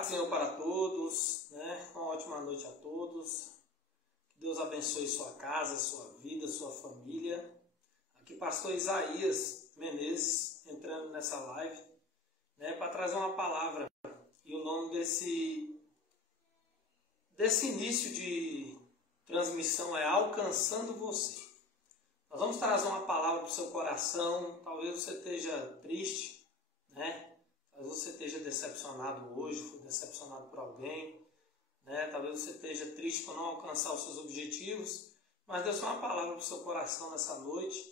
Paz do Senhor para todos, né? Uma ótima noite a todos. Que Deus abençoe sua casa, sua vida, sua família. Aqui pastor Isaías Menezes entrando nessa live, né, para trazer uma palavra. E o nome desse início de transmissão é Alcançando Você. Nós vamos trazer uma palavra para o seu coração. Talvez você esteja triste, né? Talvez você esteja decepcionado hoje, foi decepcionado por alguém, né? Talvez você esteja triste por não alcançar os seus objetivos, mas Deus tem uma palavra para o seu coração nessa noite,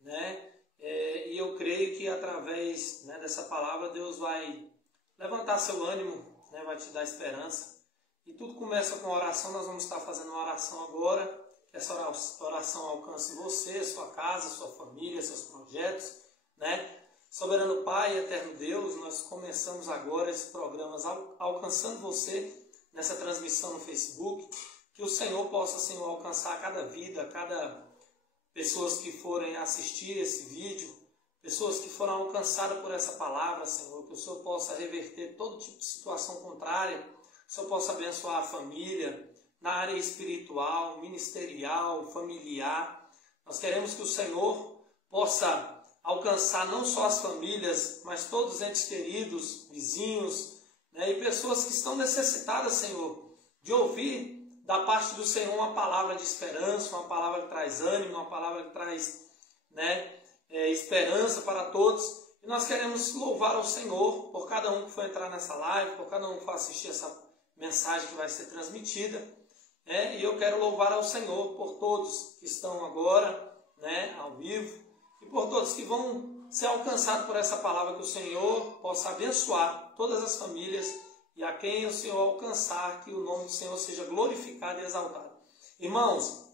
né? E eu creio que através, né, dessa palavra Deus vai levantar seu ânimo, né? Vai te dar esperança. E tudo começa com oração. Nós vamos estar fazendo uma oração agora, que essa oração alcance você, sua casa, sua família, seus projetos, né? Soberano Pai, Eterno Deus, nós começamos agora esse programa Alcançando Você, nessa transmissão no Facebook, que o Senhor possa, Senhor, alcançar cada vida, cada pessoas que forem assistir esse vídeo, pessoas que foram alcançadas por essa palavra, Senhor, que o Senhor possa reverter todo tipo de situação contrária, que o Senhor possa abençoar a família, na área espiritual, ministerial, familiar. Nós queremos que o Senhor possa alcançar não só as famílias, mas todos os entes queridos, vizinhos, né, e pessoas que estão necessitadas, Senhor, de ouvir da parte do Senhor uma palavra de esperança, uma palavra que traz ânimo, uma palavra que traz, né, esperança para todos. E nós queremos louvar ao Senhor por cada um que for entrar nessa live, por cada um que for assistir essa mensagem que vai ser transmitida, né, e eu quero louvar ao Senhor por todos que estão agora, né, ao vivo, e por todos que vão ser alcançados por essa palavra, que o Senhor possa abençoar todas as famílias e a quem o Senhor alcançar, que o nome do Senhor seja glorificado e exaltado. Irmãos,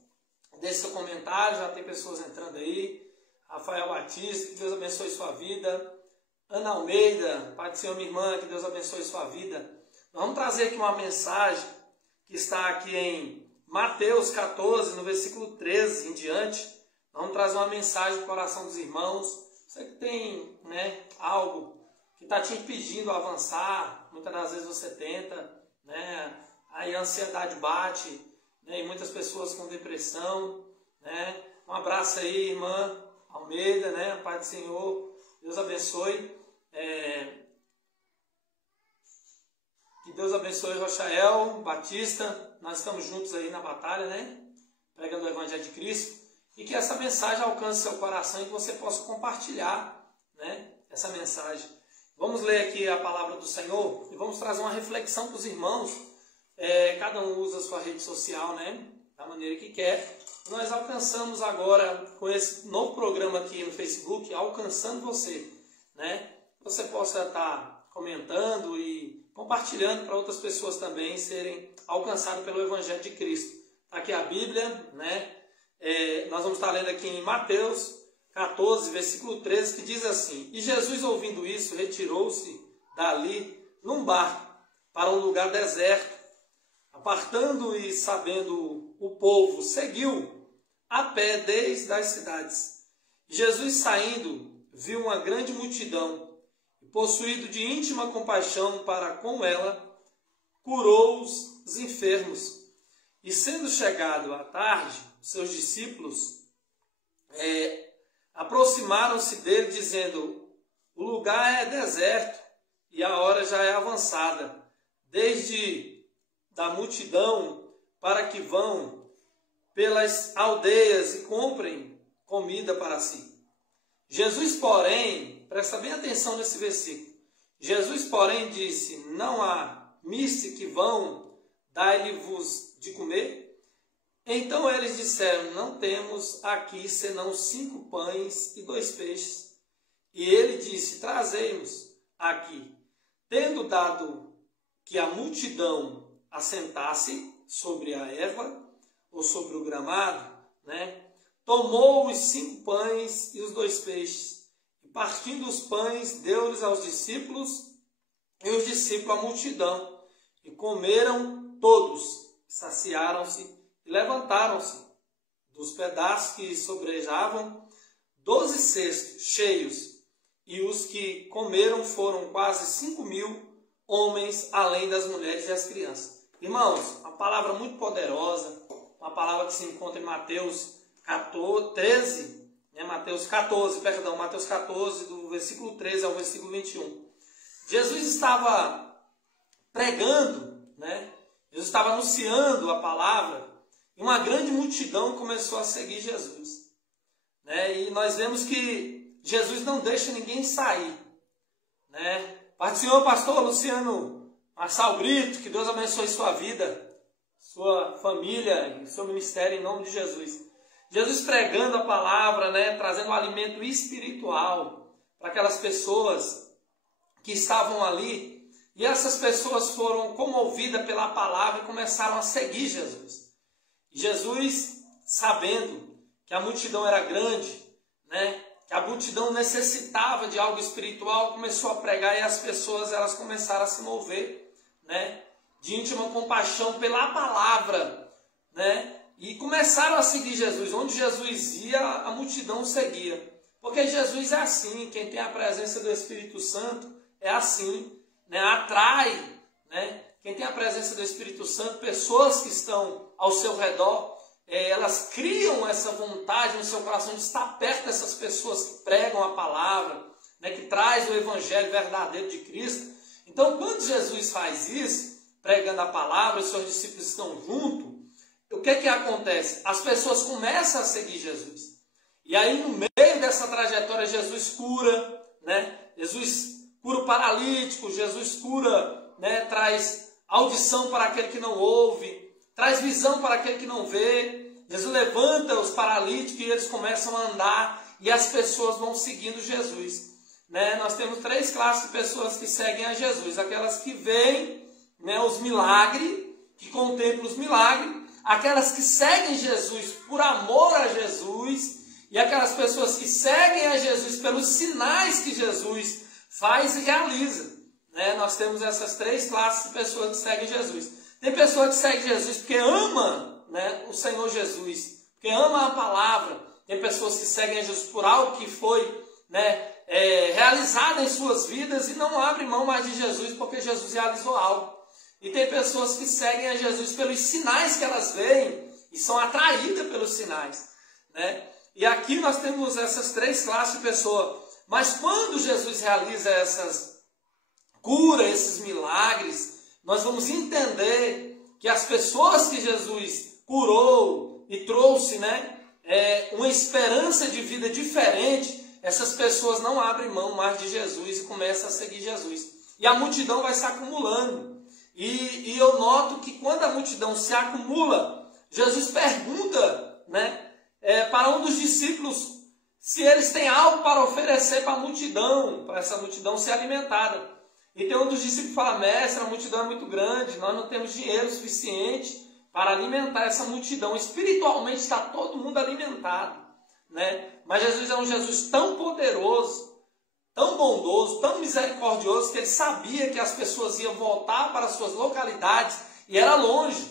deixe seu comentário, já tem pessoas entrando aí. Rafael Batista, que Deus abençoe sua vida. Ana Almeida, Pai do Senhor, minha irmã, que Deus abençoe sua vida. Nós vamos trazer aqui uma mensagem que está aqui em Mateus 14, no versículo 13 em diante. Vamos trazer uma mensagem para o coração dos irmãos. Você que tem, né, algo que está te impedindo a avançar, muitas das vezes você tenta, né, aí a ansiedade bate, né, e muitas pessoas com depressão, né. Um abraço aí, irmã Almeida, né, Pai do Senhor, Deus abençoe. Que Deus abençoe Rochael Batista. Nós estamos juntos aí na batalha, né, pregando o Evangelho de Cristo. E que essa mensagem alcance seu coração e que você possa compartilhar, né, essa mensagem. Vamos ler aqui a palavra do Senhor e vamos trazer uma reflexão para os irmãos. Cada um usa a sua rede social, né, da maneira que quer. Nós alcançamos agora, com esse novo programa aqui no Facebook, Alcançando Você, né? Você possa estar comentando e compartilhando para outras pessoas também serem alcançadas pelo Evangelho de Cristo. Está aqui a Bíblia, né? Nós vamos estar lendo aqui em Mateus 14, versículo 13, que diz assim: E Jesus, ouvindo isso, retirou-se dali num barco para um lugar deserto. Apartando e sabendo o povo, seguiu a pé desde as cidades. Jesus, saindo, viu uma grande multidão e, possuído de íntima compaixão para com ela, curou os enfermos. E sendo chegado à tarde, seus discípulos aproximaram-se dele, dizendo: O lugar é deserto e a hora já é avançada, desde da multidão para que vão pelas aldeias e comprem comida para si. Jesus, porém, presta bem atenção nesse versículo, Jesus, porém, disse: Não há miste que vão, dai-lhe-vos de comer? Então eles disseram: Não temos aqui senão 5 pães e 2 peixes. E ele disse: Trazei-nos aqui. Tendo dado que a multidão assentasse sobre a erva, ou sobre o gramado, né, tomou os 5 pães e os 2 peixes, e partindo os pães, deu-lhes aos discípulos, e os discípulos à multidão, e comeram todos, saciaram-se, e levantaram-se dos pedaços que sobrejavam 12 cestos cheios, e os que comeram foram quase 5.000, homens, além das mulheres e as crianças. Irmãos, uma palavra muito poderosa, uma palavra que se encontra em Mateus 14, Mateus 14, do versículo 13 ao versículo 21. Jesus estava pregando, Jesus estava anunciando a palavra, e uma grande multidão começou a seguir Jesus. E nós vemos que Jesus não deixa ninguém sair. Pai do Senhor, pastor Luciano Marçal Brito, que Deus abençoe sua vida, sua família e seu ministério em nome de Jesus. Jesus pregando a palavra, trazendo um alimento espiritual para aquelas pessoas que estavam ali. E essas pessoas foram comovidas pela palavra e começaram a seguir Jesus. Jesus, sabendo que a multidão era grande, que a multidão necessitava de algo espiritual, começou a pregar e as pessoas elas começaram a se mover, de íntima compaixão pela palavra, e começaram a seguir Jesus. Onde Jesus ia, a multidão seguia. Porque Jesus é assim, quem tem a presença do Espírito Santo é assim, atrai, quem tem a presença do Espírito Santo, pessoas que estão ao seu redor, elas criam essa vontade no seu coração de estar perto dessas pessoas que pregam a palavra, que traz o evangelho verdadeiro de Cristo. Então, quando Jesus faz isso, pregando a palavra, os seus discípulos estão juntos, o que acontece? As pessoas começam a seguir Jesus. E aí, no meio dessa trajetória, Jesus cura, Jesus cura o paralítico, Jesus cura, traz audição para aquele que não ouve, traz visão para aquele que não vê. Jesus levanta os paralíticos e eles começam a andar e as pessoas vão seguindo Jesus. Nós temos 3 classes de pessoas que seguem a Jesus. Aquelas que veem os milagres, que contemplam os milagres, aquelas que seguem Jesus por amor a Jesus e aquelas pessoas que seguem a Jesus pelos sinais que Jesus faz e realiza. Nós temos essas 3 classes de pessoas que seguem Jesus. Tem pessoa que segue Jesus porque ama o Senhor Jesus, porque ama a palavra. Tem pessoas que seguem a Jesus por algo que foi realizado em suas vidas e não abrem mão mais de Jesus porque Jesus realizou algo. E tem pessoas que seguem a Jesus pelos sinais que elas veem e são atraídas pelos sinais. E aqui nós temos essas 3 classes de pessoas. Mas quando Jesus realiza essas curas, esses milagres, nós vamos entender que as pessoas que Jesus curou e trouxe uma esperança de vida diferente, essas pessoas não abrem mão mais de Jesus e começam a seguir Jesus. E a multidão vai se acumulando. E eu noto que quando a multidão se acumula, Jesus pergunta para um dos discípulos se eles têm algo para oferecer para a multidão, para essa multidão ser alimentada. E tem um dos discípulos que fala: mestre, a multidão é muito grande, nós não temos dinheiro suficiente para alimentar essa multidão. Espiritualmente está todo mundo alimentado. Mas Jesus é um Jesus tão poderoso, tão bondoso, tão misericordioso, que ele sabia que as pessoas iam voltar para suas localidades e era longe.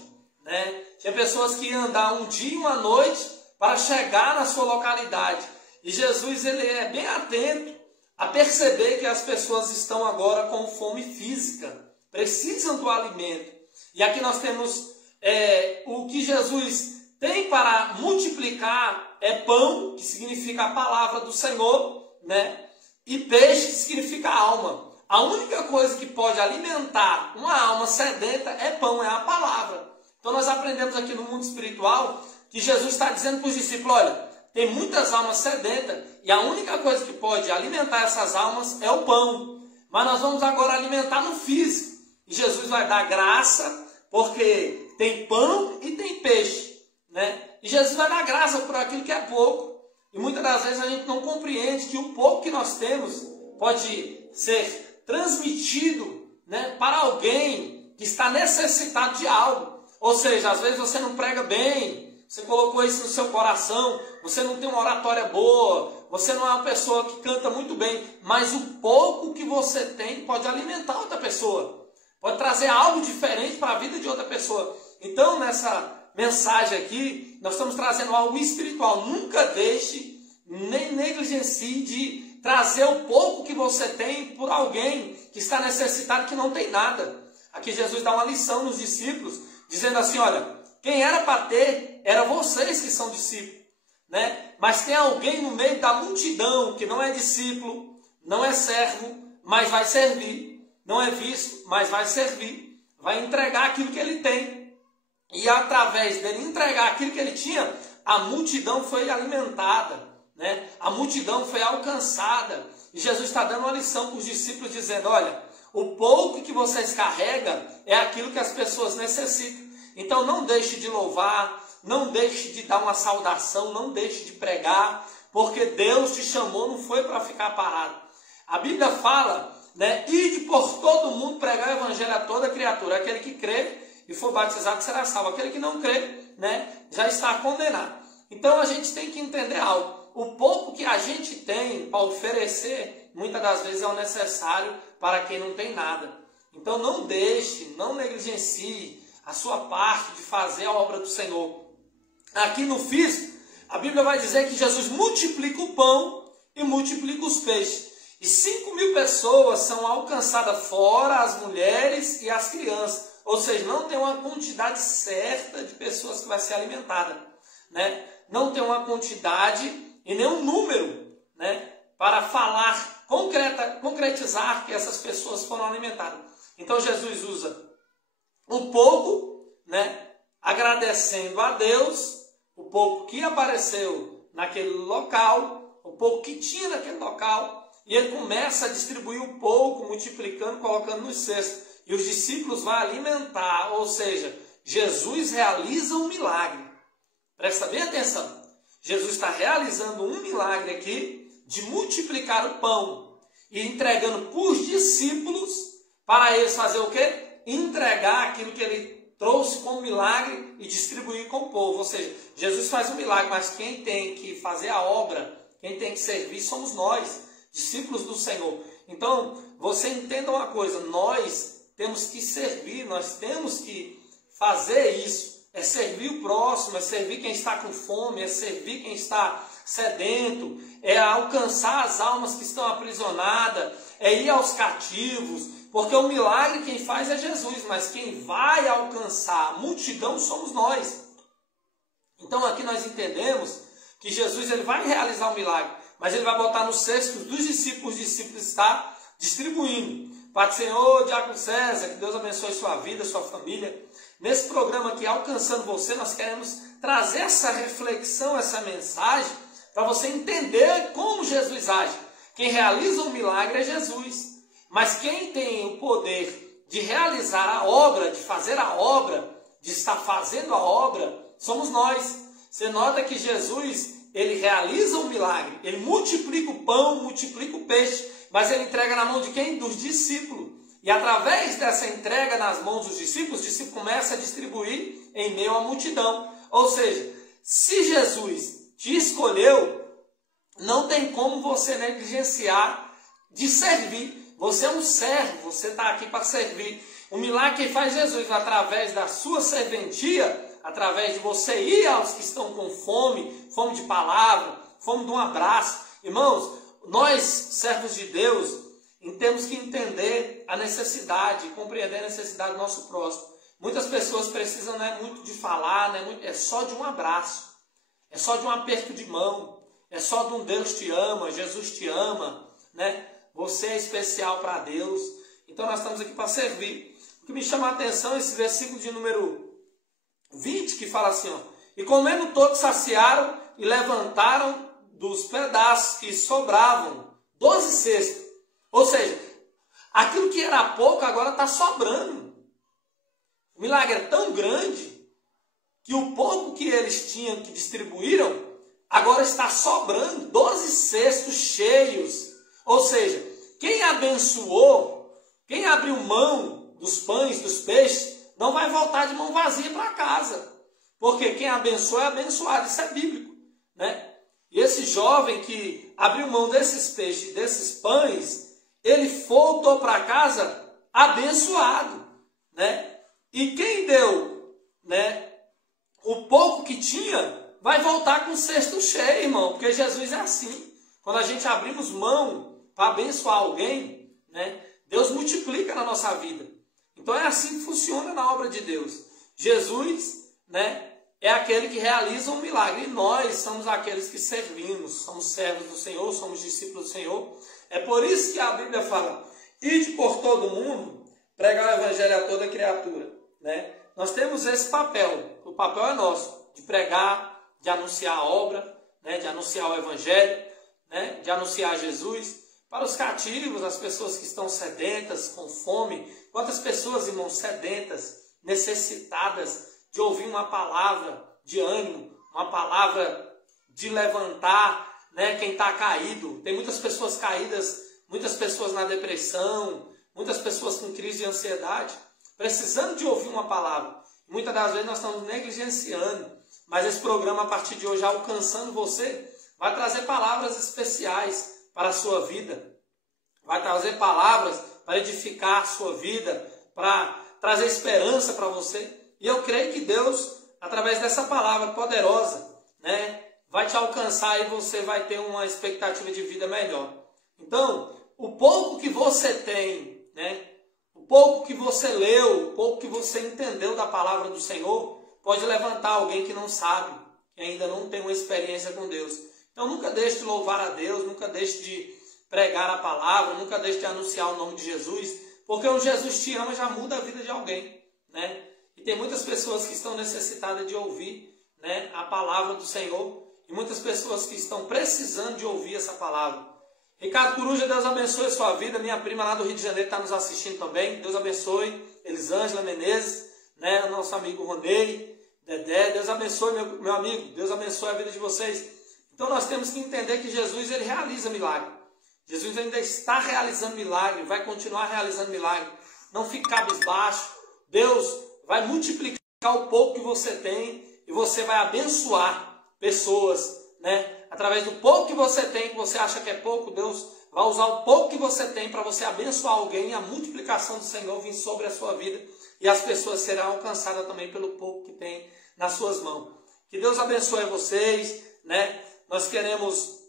Tinha pessoas que iam andar um dia e uma noite para chegar na sua localidade. E Jesus ele é bem atento a perceber que as pessoas estão agora com fome física, precisam do alimento. E aqui nós temos o que Jesus tem para multiplicar é pão, que significa a palavra do Senhor, e peixe, que significa alma. A única coisa que pode alimentar uma alma sedenta é pão, é a palavra. Então nós aprendemos aqui no mundo espiritual que Jesus está dizendo para os discípulos: olha, tem muitas almas sedentas e a única coisa que pode alimentar essas almas é o pão. Mas nós vamos agora alimentar no físico. E Jesus vai dar graça, porque tem pão e tem peixe. E Jesus vai dar graça por aquilo que é pouco. E muitas das vezes a gente não compreende que o pouco que nós temos pode ser transmitido para alguém que está necessitado de algo. Ou seja, às vezes você não prega bem, você colocou isso no seu coração, você não tem uma oratória boa, você não é uma pessoa que canta muito bem, mas o pouco que você tem pode alimentar outra pessoa, pode trazer algo diferente para a vida de outra pessoa. Então, nessa mensagem aqui, nós estamos trazendo algo espiritual. Nunca deixe, nem negligencie de trazer o pouco que você tem por alguém que está necessitado, que não tem nada. Aqui Jesus dá uma lição nos discípulos, dizendo assim, olha, quem era para ter, era vocês que são discípulos, né? Mas tem alguém no meio da multidão que não é discípulo, não é servo, mas vai servir, não é visto, mas vai servir, vai entregar aquilo que ele tem. E através dele entregar aquilo que ele tinha, a multidão foi alimentada, né? A multidão foi alcançada. E Jesus está dando uma lição para os discípulos, dizendo, olha, o pouco que vocês carregam é aquilo que as pessoas necessitam. Então não deixe de louvar, não deixe de dar uma saudação, não deixe de pregar, porque Deus te chamou, não foi para ficar parado. A Bíblia fala, né, ide por todo mundo pregar o evangelho a toda criatura. Aquele que crê e for batizado será salvo. Aquele que não crê, né, já está condenado. Então a gente tem que entender algo. O pouco que a gente tem para oferecer, muitas das vezes é o necessário para quem não tem nada. Então não deixe, não negligencie a sua parte de fazer a obra do Senhor. Aqui no físico, a Bíblia vai dizer que Jesus multiplica o pão e multiplica os peixes. E 5.000 pessoas são alcançadas, fora as mulheres e as crianças. Ou seja, não tem uma quantidade certa de pessoas que vai ser alimentada, né? Não tem uma quantidade e nem um número, né, para falar, concretizar que essas pessoas foram alimentadas. Então Jesus usa um pouco, né, agradecendo a Deus, o pouco que apareceu naquele local, o pouco que tinha naquele local, e ele começa a distribuir um pouco, multiplicando, colocando nos cestos. E os discípulos vão alimentar, ou seja, Jesus realiza um milagre. Presta bem atenção. Jesus está realizando um milagre aqui de multiplicar o pão e entregando para os discípulos, para eles fazer o quê? Entregar aquilo que ele trouxe como milagre e distribuir com o povo. Ou seja, Jesus faz um milagre, mas quem tem que fazer a obra, quem tem que servir somos nós, discípulos do Senhor. Então, você entenda uma coisa, nós temos que servir, nós temos que fazer isso. É servir o próximo, é servir quem está com fome, é servir quem está sedento, é alcançar as almas que estão aprisionadas, é ir aos cativos, porque o milagre quem faz é Jesus, mas quem vai alcançar a multidão somos nós. Então aqui nós entendemos que Jesus ele vai realizar o milagre, mas ele vai botar nos cestos dos discípulos, os discípulos estão distribuindo. Pai do Senhor, Diácono César, que Deus abençoe sua vida, sua família. Nesse programa aqui, Alcançando Você, nós queremos trazer essa reflexão, essa mensagem, para você entender como Jesus age. Quem realiza um milagre é Jesus. Mas quem tem o poder de realizar a obra, de fazer a obra, de estar fazendo a obra, somos nós. Você nota que Jesus, ele realiza um milagre, ele multiplica o pão, multiplica o peixe, mas ele entrega na mão de quem? Dos discípulos. E através dessa entrega nas mãos dos discípulos, o discípulo começa a distribuir em meio à multidão. Ou seja, se Jesus te escolheu, não tem como você negligenciar de servir. Você é um servo, você está aqui para servir. O milagre que faz Jesus através da sua serventia, através de você ir aos que estão com fome, fome de palavra, fome de um abraço. Irmãos, nós, servos de Deus, temos que entender a necessidade, compreender a necessidade do nosso próximo. Muitas pessoas precisam, não é muito de falar, é só de um abraço, é só de um aperto de mão, é só de um Deus te ama, Jesus te ama, né? Você é especial para Deus. Então nós estamos aqui para servir. O que me chama a atenção é esse versículo de número 20, que fala assim, ó, e comendo todos saciaram e levantaram dos pedaços que sobravam 12 cestos. Ou seja, aquilo que era pouco agora está sobrando. O milagre é tão grande que o pouco que eles tinham, que distribuíram, agora está sobrando 12 cestos cheios. Ou seja, quem abençoou, quem abriu mão dos pães, dos peixes, não vai voltar de mão vazia para casa. Porque quem abençoa é abençoado, isso é bíblico, né? E esse jovem que abriu mão desses peixes, desses pães, ele voltou para casa abençoado, né? E quem deu, né, o pouco que tinha, vai voltar com o cesto cheio, irmão, porque Jesus é assim. quando a gente abrimos mão para abençoar alguém, né, Deus multiplica na nossa vida. Então é assim que funciona na obra de Deus. Jesus, né, é aquele que realiza um milagre. E nós somos aqueles que servimos. Somos servos do Senhor, somos discípulos do Senhor. É por isso que a Bíblia fala: ide por todo mundo, pregar o evangelho a toda criatura. Né? Nós temos esse papel. O papel é nosso, de pregar, de anunciar a obra, né, de anunciar o evangelho, né, de anunciar Jesus. Para os cativos, as pessoas que estão sedentas, com fome. Quantas pessoas, irmãos, sedentas, necessitadas de ouvir uma palavra de ânimo, uma palavra de levantar, né, quem está caído. Tem muitas pessoas caídas, muitas pessoas na depressão, muitas pessoas com crise de ansiedade, precisando de ouvir uma palavra. Muitas das vezes nós estamos negligenciando, mas esse programa, a partir de hoje, alcançando você, vai trazer palavras especiais para a sua vida, vai trazer palavras para edificar a sua vida, para trazer esperança para você. E eu creio que Deus, através dessa palavra poderosa, né, vai te alcançar e você vai ter uma expectativa de vida melhor. Então, o pouco que você tem, né, o pouco que você leu, o pouco que você entendeu da palavra do Senhor, pode levantar alguém que não sabe, que ainda não tem uma experiência com Deus. Então, nunca deixe de louvar a Deus, nunca deixe de pregar a palavra, nunca deixe de anunciar o nome de Jesus, porque o Jesus te ama já muda a vida de alguém, né? E tem muitas pessoas que estão necessitadas de ouvir, né, a palavra do Senhor. E muitas pessoas que estão precisando de ouvir essa palavra. Ricardo Coruja, Deus abençoe a sua vida. Minha prima lá do Rio de Janeiro está nos assistindo também. Deus abençoe. Elisângela Menezes, né, o nosso amigo Ronei, Dedé. Deus abençoe, meu amigo. Deus abençoe a vida de vocês. Então nós temos que entender que Jesus, ele realiza milagre. Jesus ainda está realizando milagre. Vai continuar realizando milagre. Não fique cabisbaixo. Deus vai multiplicar o pouco que você tem e você vai abençoar pessoas, né? Através do pouco que você tem, que você acha que é pouco, Deus vai usar o pouco que você tem para você abençoar alguém e a multiplicação do Senhor vir sobre a sua vida e as pessoas serão alcançadas também pelo pouco que tem nas suas mãos. Que Deus abençoe vocês, né? Nós queremos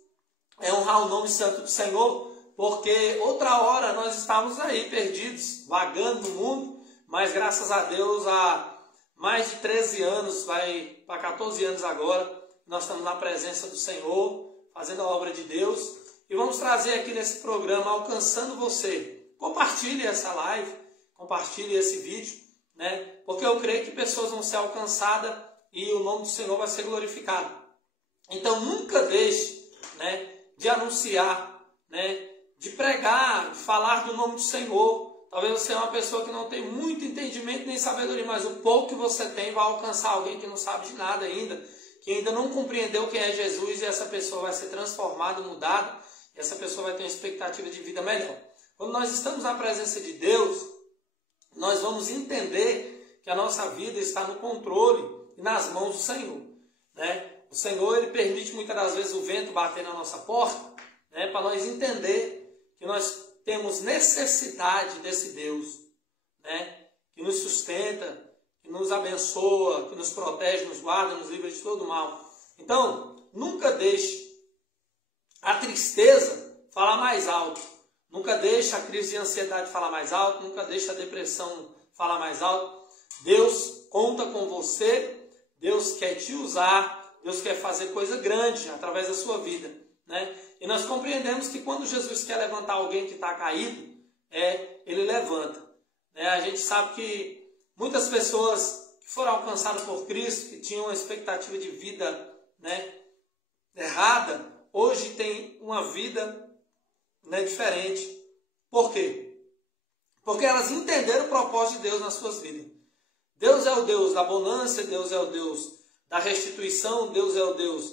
honrar o nome santo do Senhor, porque outra hora nós estávamos aí perdidos, vagando no mundo, mas graças a Deus, há mais de 13 anos, vai para 14 anos agora, nós estamos na presença do Senhor, fazendo a obra de Deus, e vamos trazer aqui nesse programa, alcançando você. Compartilhe essa live, compartilhe esse vídeo, né? Porque eu creio que pessoas vão ser alcançadas e o nome do Senhor vai ser glorificado. Então nunca deixe, né, de anunciar, né, de pregar, de falar do nome do Senhor. Talvez você é uma pessoa que não tem muito entendimento nem sabedoria, mas o pouco que você tem vai alcançar alguém que não sabe de nada ainda, que ainda não compreendeu quem é Jesus, e essa pessoa vai ser transformada, mudada, e essa pessoa vai ter uma expectativa de vida melhor. Quando nós estamos na presença de Deus, nós vamos entender que a nossa vida está no controle e nas mãos do Senhor, né? O Senhor, ele permite muitas das vezes o vento bater na nossa porta, né, para nós entender que nós temos necessidade desse Deus, né, que nos sustenta, que nos abençoa, que nos protege, nos guarda, nos livra de todo mal. Então, nunca deixe a tristeza falar mais alto. Nunca deixe a crise de ansiedade falar mais alto. Nunca deixe a depressão falar mais alto. Deus conta com você. Deus quer te usar. Deus quer fazer coisa grande através da sua vida, né? E nós compreendemos que quando Jesus quer levantar alguém que está caído, ele levanta, né? A gente sabe que muitas pessoas que foram alcançadas por Cristo, que tinham uma expectativa de vida, né, errada, hoje tem uma vida, né, diferente. Por quê? Porque elas entenderam o propósito de Deus nas suas vidas. Deus é o Deus da bonança, Deus é o Deus da restituição, Deus é o Deus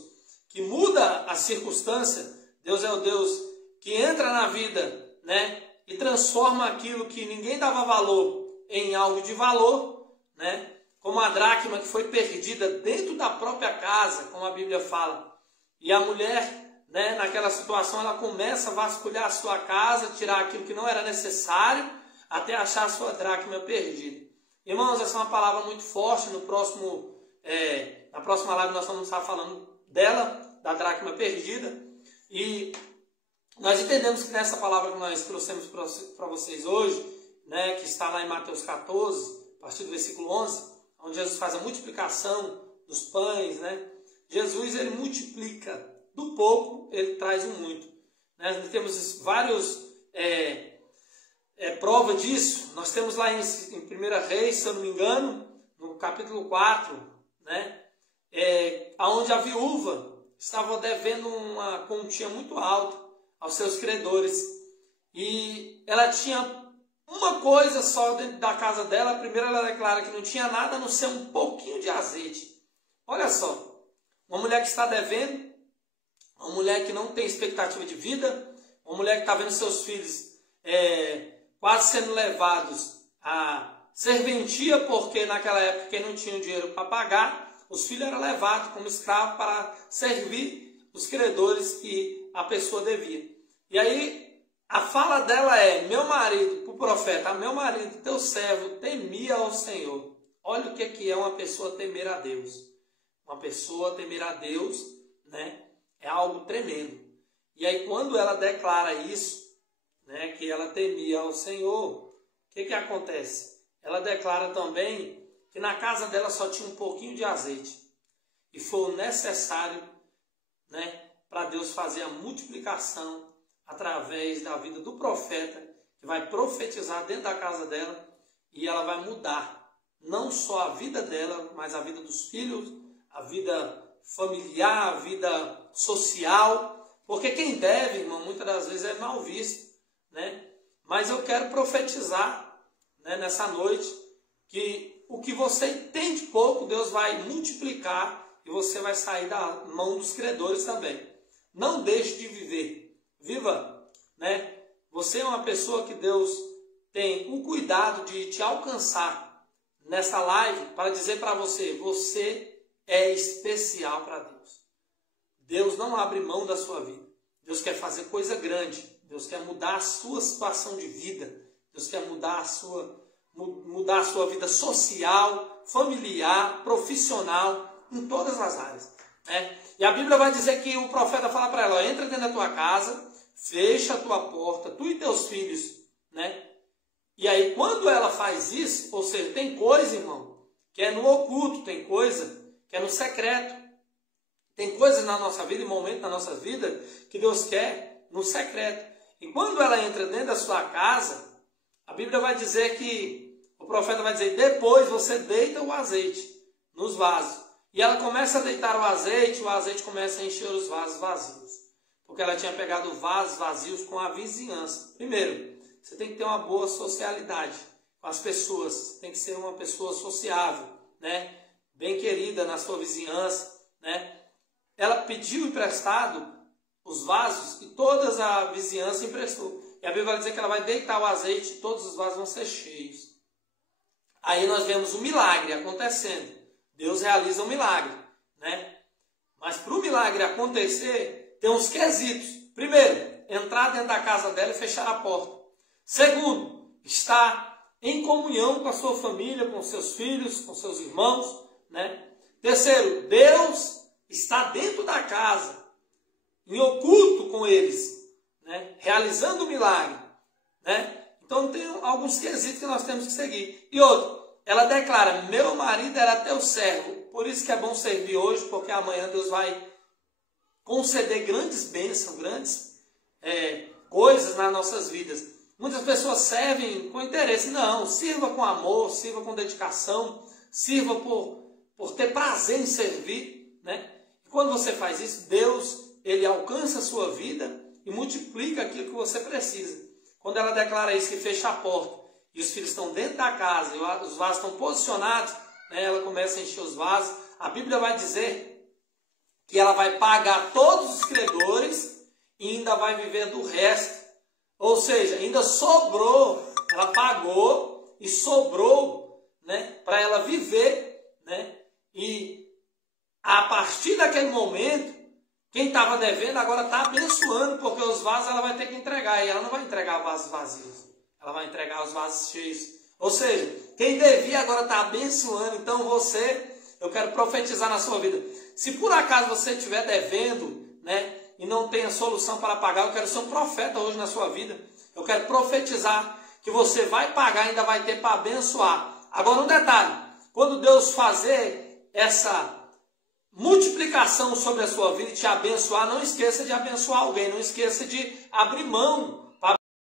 que muda a circunstância, Deus é o Deus que entra na vida, né, e transforma aquilo que ninguém dava valor em algo de valor, né, como a dracma que foi perdida dentro da própria casa, como a Bíblia fala. E a mulher, né, naquela situação, ela começa a vasculhar a sua casa, tirar aquilo que não era necessário, até achar a sua dracma perdida. Irmãos, essa é uma palavra muito forte. Na próxima live nós vamos estar falando dela, da dracma perdida. E Nós entendemos que nessa palavra que nós trouxemos para vocês hoje, né, que está lá em Mateus 14, a partir do versículo 11, onde Jesus faz a multiplicação dos pães, né? Jesus, ele multiplica do pouco, ele traz um muito. Né? Nós temos vários prova disso. Nós temos lá em 1 Reis, se eu não me engano, no capítulo 4, né? Onde a viúva estava devendo uma quantia muito alta aos seus credores. E ela tinha uma coisa só dentro da casa dela. Primeiro ela declara que não tinha nada a não ser um pouquinho de azeite. Olha só, uma mulher que está devendo, uma mulher que não tem expectativa de vida, uma mulher que está vendo seus filhos quase sendo levados a serventia, porque naquela época quem não tinha dinheiro para pagar, os filhos eram levados como escravos para servir os credores que a pessoa devia. E aí a fala dela é: meu marido, para o profeta, meu marido, teu servo, temia ao Senhor. Olha o que é uma pessoa temer a Deus. Uma pessoa temer a Deus, né, é algo tremendo. E aí quando ela declara isso, né, que ela temia ao Senhor, o que acontece? Ela declara também que na casa dela só tinha um pouquinho de azeite. E foi o necessário, né, para Deus fazer a multiplicação através da vida do profeta, que vai profetizar dentro da casa dela, e ela vai mudar não só a vida dela, mas a vida dos filhos, a vida familiar, a vida social, porque quem deve, irmão, muitas das vezes é mal visto, né? Mas eu quero profetizar, né, nessa noite, que o que você tem de pouco, Deus vai multiplicar e você vai sair da mão dos credores também. Não deixe de viver, viva, né? Você é uma pessoa que Deus tem o cuidado de te alcançar nessa live para dizer para você: você é especial para Deus. Deus não abre mão da sua vida. Deus quer fazer coisa grande. Deus quer mudar a sua situação de vida. Deus quer mudar a sua vida social, familiar, profissional, em todas as áreas, né? E a Bíblia vai dizer que o profeta fala para ela: ó, entra dentro da tua casa, fecha a tua porta, tu e teus filhos, né? E aí quando ela faz isso, ou seja, tem coisa, irmão, que é no oculto, tem coisa que é no secreto. Tem coisas na nossa vida, e momentos na nossa vida, que Deus quer no secreto. E quando ela entra dentro da sua casa, a Bíblia vai dizer que, o profeta vai dizer: depois você deita o azeite nos vasos. E ela começa a deitar o azeite começa a encher os vasos vazios. Porque ela tinha pegado vasos vazios com a vizinhança. Primeiro, você tem que ter uma boa socialidade com as pessoas. Você tem que ser uma pessoa sociável, né? Bem querida na sua vizinhança, né? Ela pediu emprestado os vasos e toda a vizinhança emprestou. E a Bíblia vai dizer que ela vai deitar o azeite e todos os vasos vão ser cheios. Aí nós vemos um milagre acontecendo. Deus realiza um milagre, né? Mas para o milagre acontecer, tem uns quesitos. Primeiro, entrar dentro da casa dela e fechar a porta. Segundo, estar em comunhão com a sua família, com seus filhos, com seus irmãos, né? Terceiro, Deus está dentro da casa, em oculto com eles, né? Realizando o milagre, né? Então tem alguns quesitos que nós temos que seguir. E outro, ela declara: meu marido era teu servo. Por isso que é bom servir hoje, porque amanhã Deus vai conceder grandes bênçãos, grandes coisas nas nossas vidas. Muitas pessoas servem com interesse. Não, sirva com amor, sirva com dedicação, sirva por ter prazer em servir, né? E quando você faz isso, Deus, ele alcança a sua vida e multiplica aquilo que você precisa. Quando ela declara isso, que fecha a porta, e os filhos estão dentro da casa, e os vasos estão posicionados, né, ela começa a encher os vasos. A Bíblia vai dizer que ela vai pagar todos os credores e ainda vai viver do resto. Ou seja, ainda sobrou, ela pagou e sobrou, né, para ela viver, né? E a partir daquele momento, quem estava devendo agora está abençoando, porque os vasos ela vai ter que entregar, e ela não vai entregar vasos vazios. Ela vai entregar os vasos cheios. Ou seja, quem devia agora está abençoando. Então eu quero profetizar na sua vida. Se por acaso você estiver devendo, né, e não tenha solução para pagar, eu quero ser um profeta hoje na sua vida. Eu quero profetizar que você vai pagar e ainda vai ter para abençoar. Agora um detalhe, quando Deus fazer essa multiplicação sobre a sua vida e te abençoar, não esqueça de abençoar alguém, não esqueça de abrir mão